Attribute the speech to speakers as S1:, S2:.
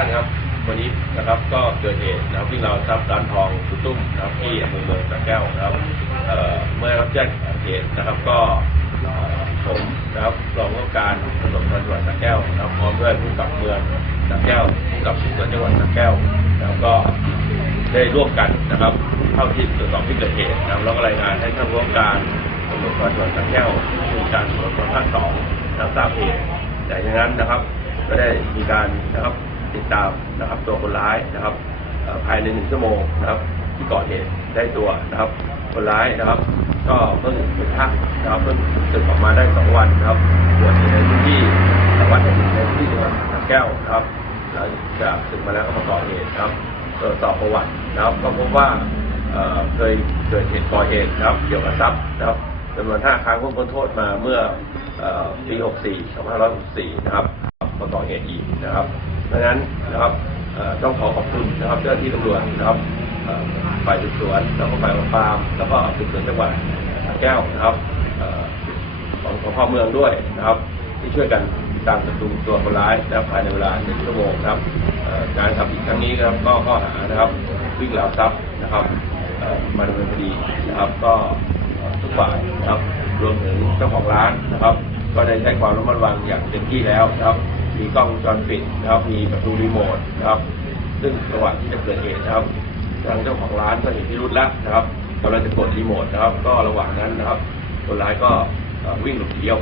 S1: ท่านครับ วันนี้นะครับก็เกิดเหตุนะครับวิ่งราวทรัพย์ร้านทองคุณตุ้มนะครับที่อำเภอเมืองสระแก้วนะครับเมื่อรับแจ้งเหตุนะครับก็ผมนะครับรองผู้การตำรวจภูธรจังหวัดสระแก้วนะครับพร้อมด้วยผู้กับเมืองสระแก้วผู้กับสืบสวนจังหวัดสระแก้วแล้วก็ได้ร่วมกันนะครับเข้าที่ตรวจสอบที่เกิดเหตุนะครับแล้วก็รายงานให้ท่านผู้การตำรวจภูธรจังหวัดสระแก้วผู้การตำรวจภาคสองรับทราบเหตุแต่จากนั้นนะครับ ก็ได้มีการนะครับ ติดตามนะครับตัวคนร้ายนะครับภายในหนึ่งชั่วโมงนะครับที่ก่อเหตุได้ตัวนะครับ คนร้ายนะครับ ก็เพิ่งเป็นทักนะครับเพิ่งตึกออกมาได้สองวันนะครับตรวจในพื้นที่วัดแห่งหนึ่งในพื้นที่จังหวัดสระแก้วนะครับหลังจากตึกมาแล้วก็มาก่อเหตุนะครับตรวจสอบประวัตินะครับ ก็พบว่าเคยเกิดเหตุก่อเหตุนะครับ เกี่ยวกับทรัพย์นะครับจำนวน5ครั้งเพิ่งพ้นโทษมาเมื่อเอ่อปี 64 2564 นะครับมาก่อเหตุอีกนะครับ เพราะนั้นนะครับต้องขอขอบคุณนะครับเจ้าหน้าที่ตำรวจนะครับฝ่ายสืบสวนแล้วก็ฝ่ายปราบปรามแล้วก็สืบสวนจังหวัดแก้วนะครับของของพ่อเมืองด้วยนะครับ ที่ช่วยกันตามจับกลุ่มตัวคนร้ายนะครับภายในเวลาหนึ่งชั่วโมงครับการทำอีกครั้งนี้นะครับก็ข้อหานะครับวิ่งราวทรัพย์นะครับมาดำเนินคดีนะครับ ก็ทุกฝ่ายนะครับรวมถึงเจ้าของร้านนะครับ ก็ได้ใช้ความระมัดระวังอย่างเต็มที่แล้วนะครับ มีกล้องวงจรปิดนะครับมีประตูรีโมทนะครับ ซึ่งระหว่างที่จะเกิดเหตุนะครับ ทางเจ้าของร้านก็เห็นพิรุธแล้วนะครับกำลังจะกดรีโมทนะครับ ก็ระหว่างนั้นนะครับ คนร้ายก็เอ่อวิ่งหลบหนีอ